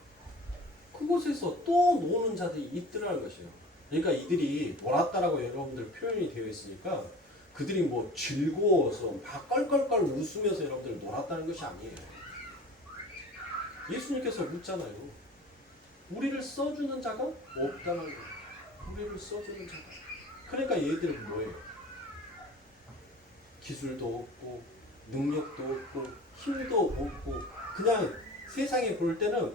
그곳에서 또 노는 자들이 있더라는 것이에요. 그러니까 이들이 놀았다라고 여러분들 표현이 되어 있으니까 그들이 뭐 즐거워서 막 껄껄껄 웃으면서 여러분들 놀았다는 것이 아니에요. 예수님께서 묻잖아요. 우리를 써주는 자가 없다는 거예요. 우리를 써주는 자가. 그러니까 얘들은 뭐예요? 기술도 없고 능력도 없고 힘도 없고 그냥 세상에 볼 때는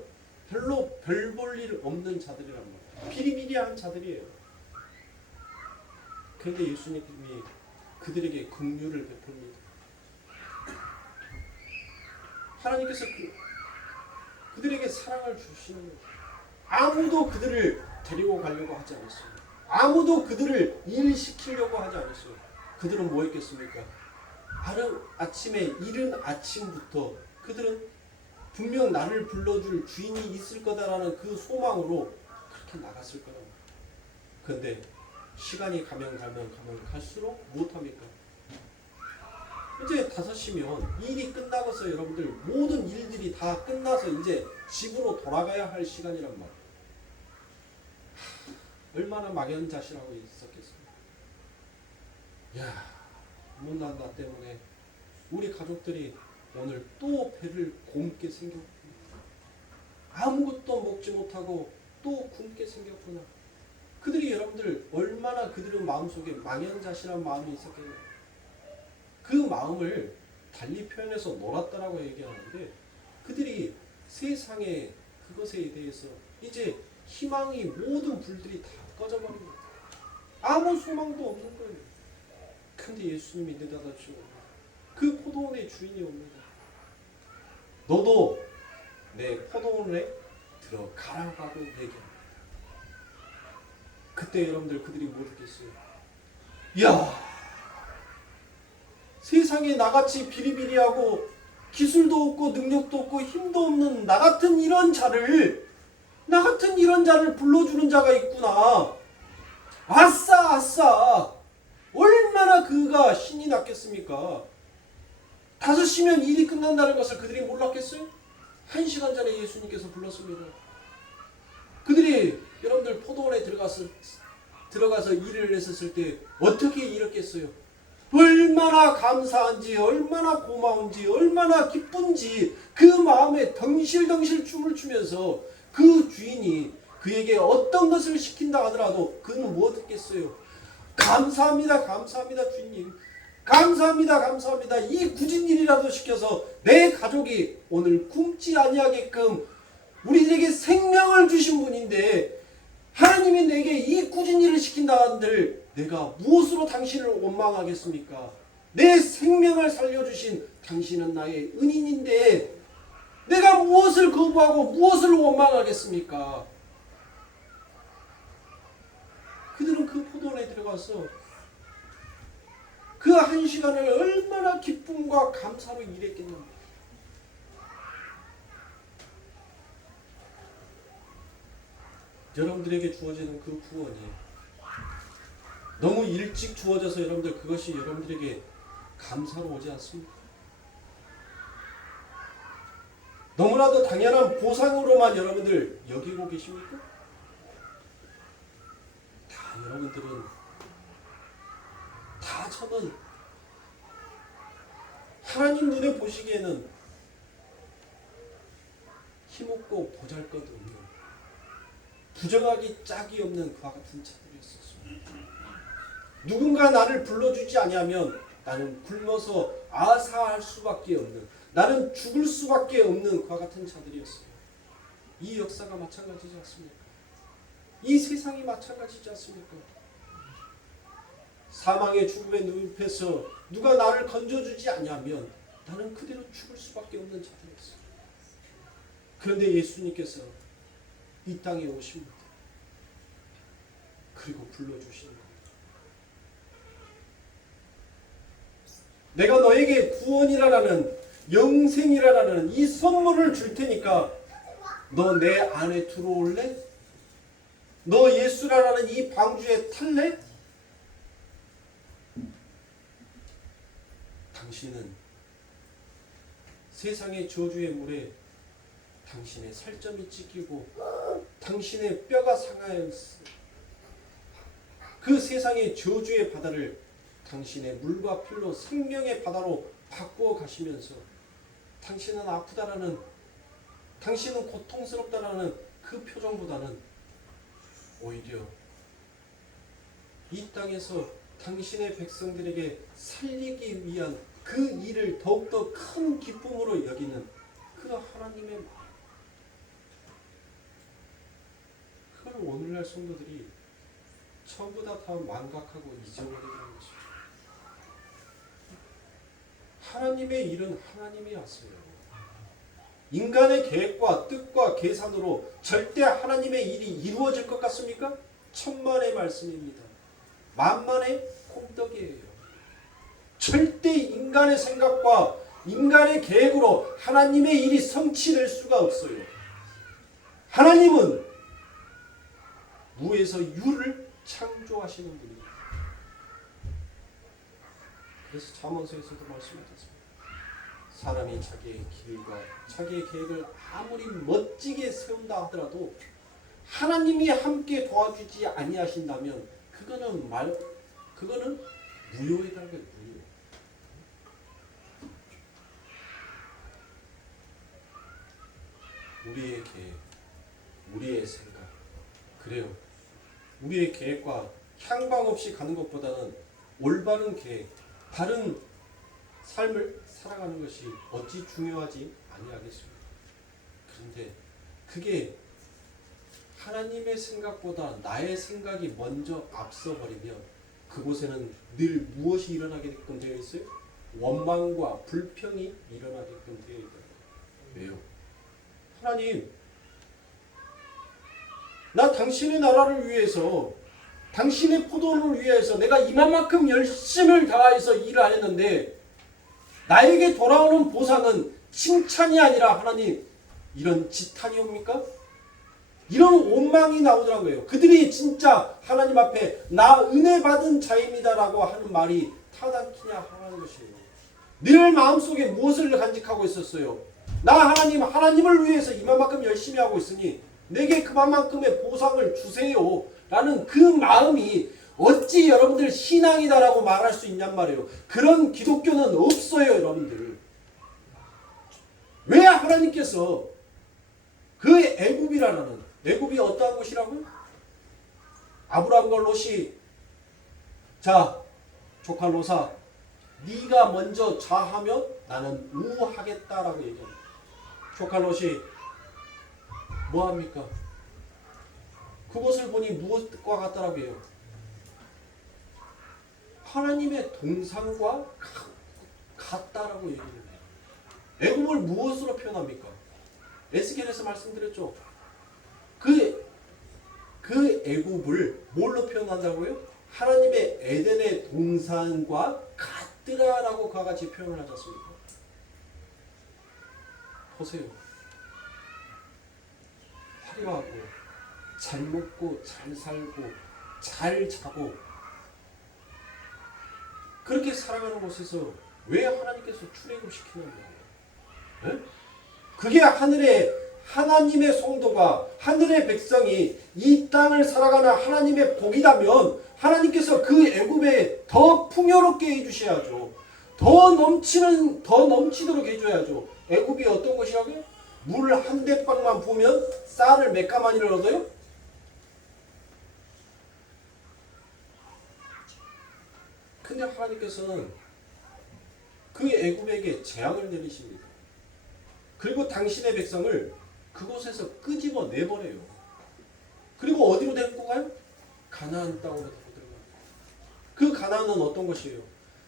별로 별 볼 일 없는 자들이란 말이에요. 비리비리한 자들이에요. 그런데 예수님이 그들에게 긍휼을 베풉니다. 하나님께서 그들에게 사랑을 주시는 거예요. 아무도 그들을 데리고 가려고 하지 않았어요. 아무도 그들을 일시키려고 하지 않았어요. 그들은 뭐 했겠습니까? 아침에 이른 아침부터 그들은 분명 나를 불러줄 주인이 있을 거다라는 그 소망으로 그렇게 나갔을 거라고. 그런데 시간이 가면 갈수록 무엇합니까? 이제 5시면 일이 끝나고서 여러분들 모든 일들이 다 끝나서 이제 집으로 돌아가야 할 시간이란 말이에요. 얼마나 막연자실하고 있었겠습니까? 야, 못난 나 때문에 우리 가족들이 오늘 또 배를 곪게 생겼구나. 아무것도 먹지 못하고 또 굶게 생겼구나. 그들이 여러분들 얼마나 그들의 마음속에 막연자실한 마음이 있었겠나요? 그 마음을 달리 표현해서 놀았다라고 얘기하는데 그들이 세상의 그것에 대해서 이제 희망이 모든 불들이 다 꺼져버린 거예요. 아무 소망도 없는 거예요. 근데 예수님이 느닷없이 그 포도원의 주인이 옵니다. 너도 내 포도원에 들어가라고 얘기합니다. 그때 여러분들 그들이 뭐 듣겠어요? 이야, 세상에 나같이 비리비리하고 기술도 없고 능력도 없고 힘도 없는 나 같은 이런 자를 불러주는 자가 있구나. 아싸 아싸. 얼마나 그가 신이 났겠습니까? 5시면 일이 끝난다는 것을 그들이 몰랐겠어요? 1시간 전에 예수님께서 불렀습니다. 그들이 여러분들 포도원에 들어가서 일을 했었을 때 어떻게 일했겠어요? 얼마나 감사한지, 얼마나 고마운지, 얼마나 기쁜지 그 마음에 덩실덩실 춤을 추면서 그 주인이 그에게 어떤 것을 시킨다 하더라도 그는 뭐 듣겠어요? 감사합니다, 감사합니다, 주님. 감사합니다, 감사합니다. 이 굳은 일이라도 시켜서 내 가족이 오늘 굶지 아니하게끔 우리들에게 생명을 주신 분인데 하나님이 내게 이 굳은 일을 시킨다 한들 내가 무엇으로 당신을 원망하겠습니까? 내 생명을 살려주신 당신은 나의 은인인데 내가 무엇을 거부하고 무엇을 원망하겠습니까? 그들은 그 포도원에 들어가서 그 한 시간을 얼마나 기쁨과 감사로 일했겠는가. 여러분들에게 주어지는 그 구원이 너무 일찍 주어져서 여러분들 그것이 여러분들에게 감사로 오지 않습니까? 너무나도 당연한 보상으로만 여러분들 여기고 계십니까? 다 여러분들은 다 저는 하나님 눈에 보시기에는 힘없고 보잘것없는 부정하기 짝이 없는 그와 같은 자들이었습니다. 누군가 나를 불러주지 아니하면 나는 굶어서 아사할 수밖에 없는, 나는 죽을 수밖에 없는 그와 같은 자들이었어요. 이 역사가 마찬가지지 않습니까? 이 세상이 마찬가지지 않습니까? 사망의 죽음의 늪에서 누가 나를 건져주지 아니하면 나는 그대로 죽을 수밖에 없는 자들이었어요. 그런데 예수님께서 이 땅에 오십니다. 그리고 불러주시는 겁니다. 내가 너에게 구원이라는 영생이라는 이 선물을 줄 테니까 너 내 안에 들어올래? 너 예수라는 이 방주에 탈래? 당신은 세상의 저주의 물에 당신의 살점이 찢기고 당신의 뼈가 상하였어. 그 세상의 저주의 바다를 당신의 물과 피로 생명의 바다로 바꾸어 가시면서 당신은 아프다라는, 당신은 고통스럽다라는 그 표정보다는 오히려 이 땅에서 당신의 백성들에게 살리기 위한 그 일을 더욱더 큰 기쁨으로 여기는 그 하나님의 마음, 그걸 오늘날 성도들이 전부 다 망각하고 잊어버리는 것입니다. 하나님의 일은 하나님이 하세요. 인간의 계획과 뜻과 계산으로 절대 하나님의 일이 이루어질 것 같습니까? 천만의 말씀입니다. 만만의 콩떡이에요. 절대 인간의 생각과 인간의 계획으로 하나님의 일이 성취될 수가 없어요. 하나님은 무에서 유를 창조하시는 분입니다. 그래서 잠언서에서도 말씀하셨습니다. 사람이 자기의 길과 자기의 계획을 아무리 멋지게 세운다 하더라도 하나님이 함께 도와주지 아니하신다면 그거는 무효에 달하게 무효. 우리의 계획, 우리의 생각, 그래요. 우리의 계획과 향방 없이 가는 것보다는 올바른 계획, 바른 삶을 살아가는 것이 어찌 중요하지 아니하겠습니까? 그런데 그게 하나님의 생각보다 나의 생각이 먼저 앞서버리면 그곳에는 늘 무엇이 일어나게끔 되어 있어요? 원망과 불평이 일어나게끔 되어 있다. 왜요? 하나님, 나 당신의 나라를 위해서, 당신의 포도원을 위해서 내가 이만큼 열심을 다해서 일을 하였는데 나에게 돌아오는 보상은 칭찬이 아니라 하나님 이런 지탄이 옵니까? 이런 원망이 나오더라고요. 그들이 진짜 하나님 앞에 나 은혜 받은 자입니다라고 하는 말이 타당키냐 하는 것이에요. 늘 마음속에 무엇을 간직하고 있었어요? 나 하나님을 위해서 이만큼 열심히 하고 있으니 내게 그만큼의 보상을 주세요 라는 그 마음이 어찌 여러분들 신앙이다라고 말할 수 있냔 말이에요. 그런 기독교는 없어요. 여러분들. 왜 하나님께서 그 애굽이 어떠한 곳이라고요? 아브라함과 롯이 자 조카 롯아 네가 먼저 좌하면 나는 우하겠다라고 얘기합니다. 조카 롯이 뭐합니까? 그것을 보니 무엇과 같다라고 해요? 하나님의 동상과 같다라고 얘기를 해요. 애굽을 무엇으로 표현합니까? 에스겔에서 말씀드렸죠. 그 애굽을 뭘로 표현한다고요? 하나님의 에덴의 동산과 같더라라고 그와 같이 표현을 하지 않습니까? 보세요. 화려하고 잘 먹고 잘 살고 잘 자고 그렇게 살아가는 곳에서 왜 하나님께서 출애굽시키는 거예요? 네? 그게 하나님의 성도가 하늘의 백성이 이 땅을 살아가는 하나님의 복이라면 하나님께서 그 애굽에 더 풍요롭게 해주셔야죠. 더 넘치도록 해줘야죠. 애굽이 어떤 곳이라고요? 물 한 대방만 부으면 쌀을 몇 가마니를 얻어요? 근데 하나님께서는 그 애굽에게 재앙을 내리십니다. 그리고 당신의 백성을 그곳에서 끄집어 내버려요. 그리고 어디로 데리고 가요? 가나안 땅으로 데리고 들어가요. 그 가나안은 어떤 것이에요?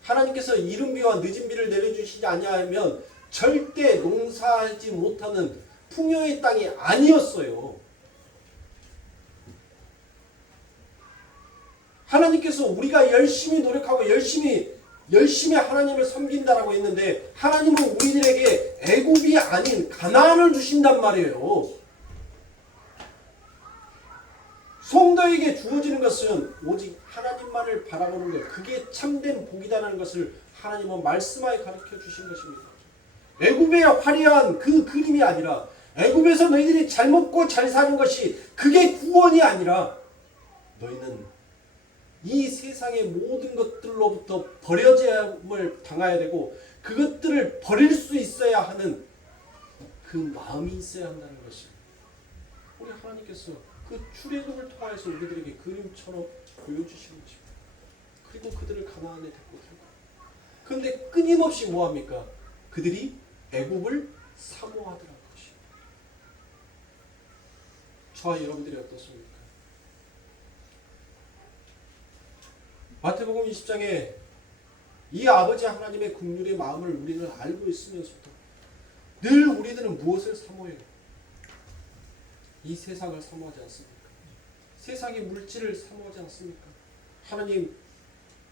하나님께서 이른 비와 늦은 비를 내려주시지 아니하면 절대 농사하지 못하는 풍요의 땅이 아니었어요. 하나님께서 우리가 열심히 노력하고 열심히 하나님을 섬긴다라고 했는데 하나님은 우리들에게 애굽이 아닌 가나안을 주신단 말이에요. 성도에게 주어지는 것은 오직 하나님만을 바라보는 것, 그게 참된 복이다라는 것을 하나님은 말씀하여 가르쳐 주신 것입니다. 애굽의 화려한 그 그림이 아니라 애굽에서 너희들이 잘 먹고 잘 사는 것이 그게 구원이 아니라 너희는 이 세상의 모든 것들로부터 버려짐을 당해야 되고 그것들을 버릴 수 있어야 하는 그 마음이 있어야 한다는 것입니다. 우리 하나님께서 그 출애굽을 통해서 우리들에게 그림처럼 보여주시는 것입니다. 그리고 그들을 가나안에 데리고 들어가요. 그런데 끊임없이 뭐합니까? 그들이 애굽을 사모하더라는 것입니다. 저와 여러분들이 어떻습니까? 마태복음 20장에 이 아버지 하나님의 긍휼의 마음을 우리는 알고 있으면서도 늘 우리들은 무엇을 사모해요? 이 세상을 사모하지 않습니까? 세상의 물질을 사모하지 않습니까? 하나님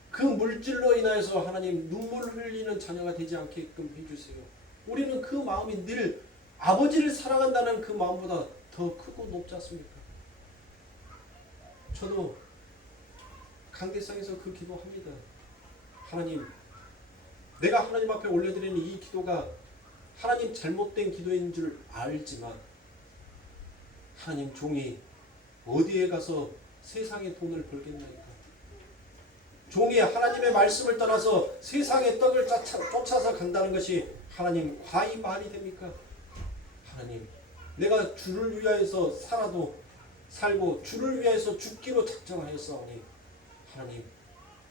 그 물질로 인하여서 하나님 눈물 흘리는 자녀가 되지 않게끔 해주세요. 우리는 그 마음이 늘 아버지를 사랑한다는 그 마음보다 더 크고 높지 않습니까? 저도 강대상에서 그 기도합니다. 하나님, 내가 하나님 앞에 올려드리는 이 기도가 하나님 잘못된 기도인 줄 알지만 하나님 종이 어디에 가서 세상의 돈을 벌겠나이까? 종이 하나님의 말씀을 떠나서 세상의 떡을 쫓아서 간다는 것이 하나님 과히 말이 됩니까? 하나님, 내가 주를 위하여서 살고 주를 위하여서 죽기로 작정하였사오니 하나님,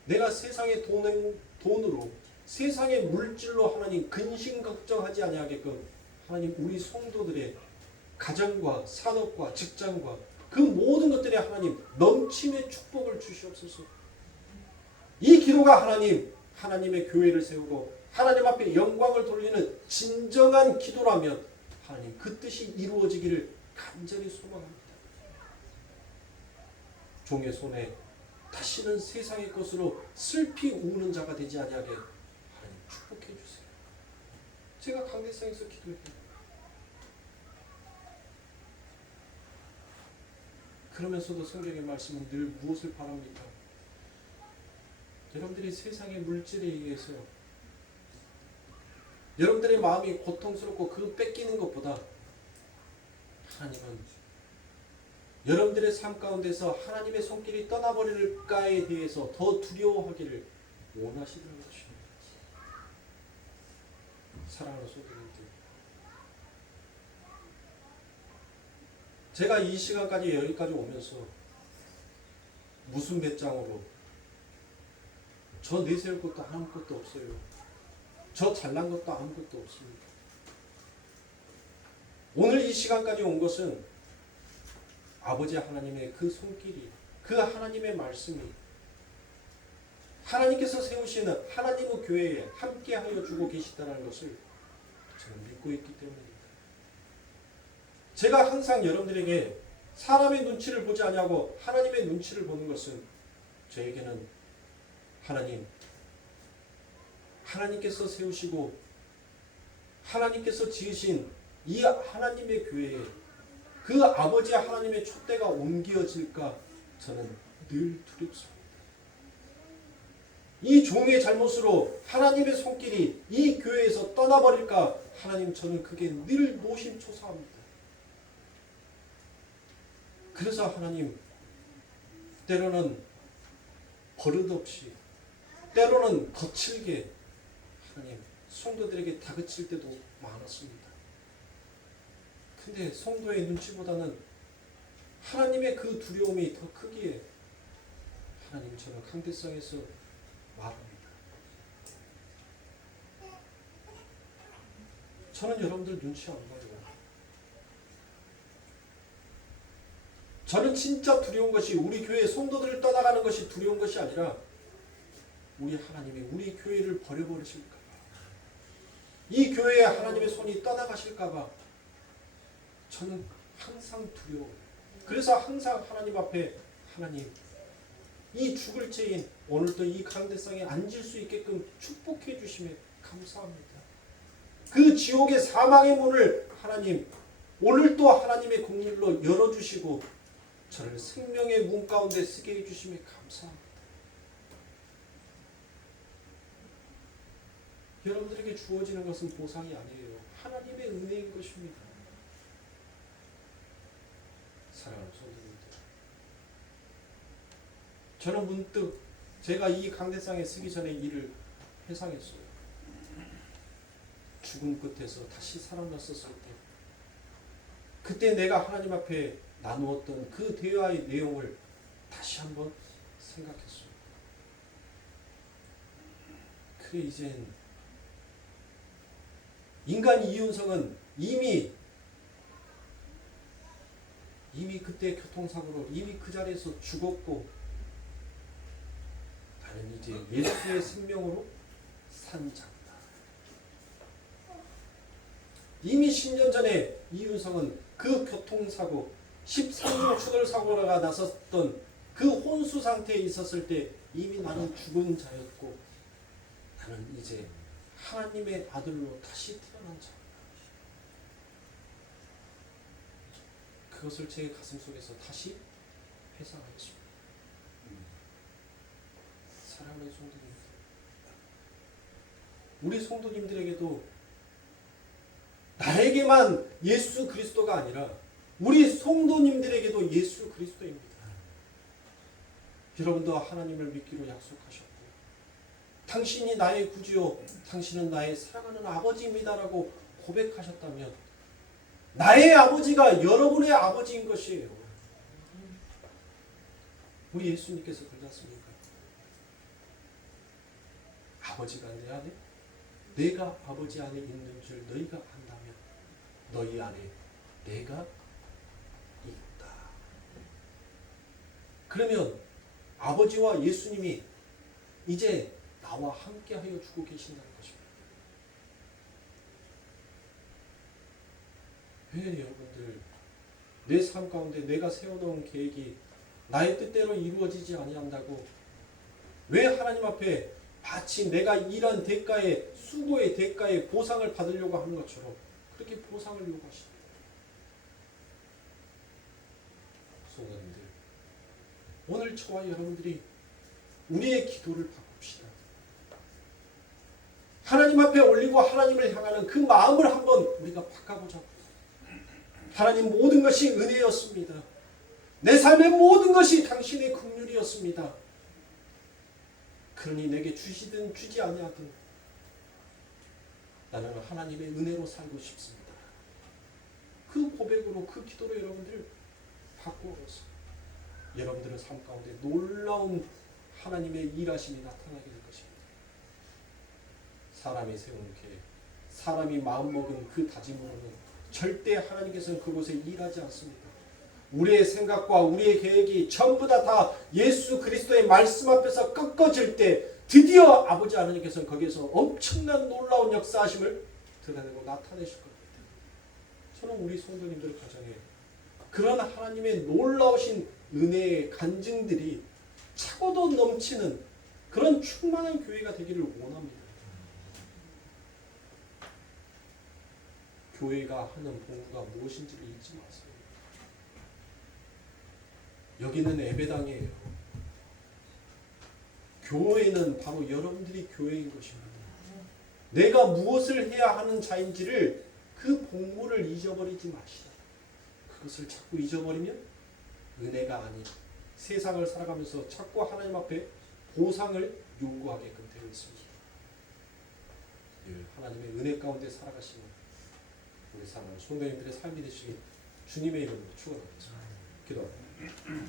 내가 세상의 돈으로 세상의 물질로 하나님 근심 걱정하지 아니하게끔 하나님 우리 성도들의 가정과 산업과 직장과 그 모든 것들에 하나님 넘침의 축복을 주시옵소서. 이 기도가 하나님의 교회를 세우고 하나님 앞에 영광을 돌리는 진정한 기도라면 하나님 그 뜻이 이루어지기를 간절히 소망합니다. 종의 손에 다시는 세상의 것으로 슬피 우는 자가 되지 아니하게 하나님 축복해 주세요. 제가 강대상에서 기도했습니다. 그러면서도 성경의 말씀은 늘 무엇을 바랍니까? 여러분들이 세상의 물질에 의해서 여러분들의 마음이 고통스럽고 그 뺏기는 것보다 하나님은 여러분들의 삶 가운데서 하나님의 손길이 떠나버릴까에 대해서 더 두려워하기를 원하시는 것입니다. 사랑하는 성도님들, 제가 이 시간까지 여기까지 오면서 무슨 배짱으로 저 내세울 것도 아무것도 없어요. 저 잘난 것도 아무것도 없습니다. 오늘 이 시간까지 온 것은 아버지 하나님의 그 손길이, 그 하나님의 말씀이, 하나님께서 세우시는 하나님의 교회에 함께하여 주고 계시다는 것을 저는 믿고 있기 때문입니다. 제가 항상 여러분들에게 사람의 눈치를 보지 아니하고 하나님의 눈치를 보는 것은 저에게는 하나님께서 세우시고 하나님께서 지으신 이 하나님의 교회에 그 아버지 하나님의 촛대가 옮겨질까 저는 늘 두렵습니다. 이 종의 잘못으로 하나님의 손길이 이 교회에서 떠나버릴까 하나님, 저는 그게 늘 노심초사합니다. 그래서 하나님, 때로는 버릇없이, 때로는 거칠게 하나님 성도들에게 다그칠 때도 많았습니다. 근데 성도의 눈치보다는 하나님의 그 두려움이 더 크기에 하나님, 저는 강대상에서 말합니다. 저는 여러분들 눈치 안 봐요. 저는 진짜 두려운 것이 우리 교회 성도들을 떠나가는 것이 두려운 것이 아니라 우리 하나님이 우리 교회를 버려버리실까 봐, 이 교회에 하나님의 손이 떠나가실까 봐 저는 항상 두려워요. 그래서 항상 하나님 앞에, 하나님, 이 죽을 죄인 오늘도 이 강대상에 앉을 수 있게끔 축복해 주시면 감사합니다. 그 지옥의 사망의 문을 하나님 오늘도 하나님의 긍휼로 열어주시고 저를 생명의 문 가운데 쓰게 해주시면 감사합니다. 여러분들에게 주어지는 것은 보상이 아니에요. 하나님의 은혜인 것입니다. 사랑하는 성도님들, 저는 문득 제가 이 강대상에 쓰기 전에 일을 회상했어요. 죽음 끝에서 다시 살아났었을 때, 그때 내가 하나님 앞에 나누었던 그 대화의 내용을 다시 한번 생각했어요. 그래, 이젠 인간 이윤성은 이미 그때 교통사고로 이미 그 자리에서 죽었고, 나는 이제 예수의 생명으로 산 자다. 이미 10년 전에 이윤성은 그 교통사고 13중 추돌사고가 났었던 그 혼수 상태에 있었을 때 이미 나는 죽은 자였고, 나는 이제 하나님의 아들로 다시 태어난 자입니다. 그것을 제 가슴 속에서 다시 회상하였습니다. 사랑하는 성도님들, 우리 성도님들에게도 나에게만 예수 그리스도가 아니라 우리 성도님들에게도 예수 그리스도입니다. 여러분도 하나님을 믿기로 약속하셨고, 당신이 나의 구주요 당신은 나의 사랑하는 아버지입니다라고 고백하셨다면 나의 아버지가 여러분의 아버지인 것이에요. 우리 예수님께서 그러지 않습니까? 아버지가 내 안에, 내가 아버지 안에 있는 줄 너희가 안다면 너희 안에 내가 있다. 그러면 아버지와 예수님이 이제 나와 함께하여 주고 계신다는 것입니다. 왜 여러분들 내 삶 가운데 내가 세워놓은 계획이 나의 뜻대로 이루어지지 아니한다고, 왜 하나님 앞에 마치 내가 일한 대가에, 수고의 대가에 보상을 받으려고 하는 것처럼 그렇게 보상을 요구하십니다. 성도님들, 오늘 저와 여러분들이 우리의 기도를 바꿉시다. 하나님 앞에 올리고 하나님을 향하는 그 마음을 한번 우리가 바꿔보자고요. 하나님, 모든 것이 은혜였습니다. 내 삶의 모든 것이 당신의 긍휼이었습니다. 그러니 내게 주시든 주지 아니하든 나는 하나님의 은혜로 살고 싶습니다. 그 고백으로, 그 기도로 여러분들 바꾸어서 여러분들의 삶 가운데 놀라운 하나님의 일하심이 나타나게 될 것입니다. 사람이 세운 계획, 사람이 마음먹은 그 다짐으로는 절대 하나님께서는 그곳에 일하지 않습니다. 우리의 생각과 우리의 계획이 전부 다 예수 그리스도의 말씀 앞에서 꺾어질 때 드디어 아버지 하나님께서는 거기에서 엄청난 놀라운 역사하심을 드러내고 나타내실 겁니다. 저는 우리 성도님들 가정에 그런 하나님의 놀라우신 은혜의 간증들이 차고도 넘치는 그런 충만한 교회가 되기를 원합니다. 교회가 하는 본구가 무엇인지를 잊지 마세요. 여기는 예배당이에요. 교회는 바로 여러분들이 교회인 것입니다. 내가 무엇을 해야 하는 자인지를 그 본무를 잊어버리지 마시다. 그것을 자꾸 잊어버리면 은혜가 아닌 세상을 살아가면서 자꾸 하나님 앞에 보상을 요구하게끔 되어 있습니다. 하나님의 은혜 가운데 살아가시는 우리 사랑하는 성도님들의 삶이 되시길 주님의 이름으로 축원합니다. 기도합니다.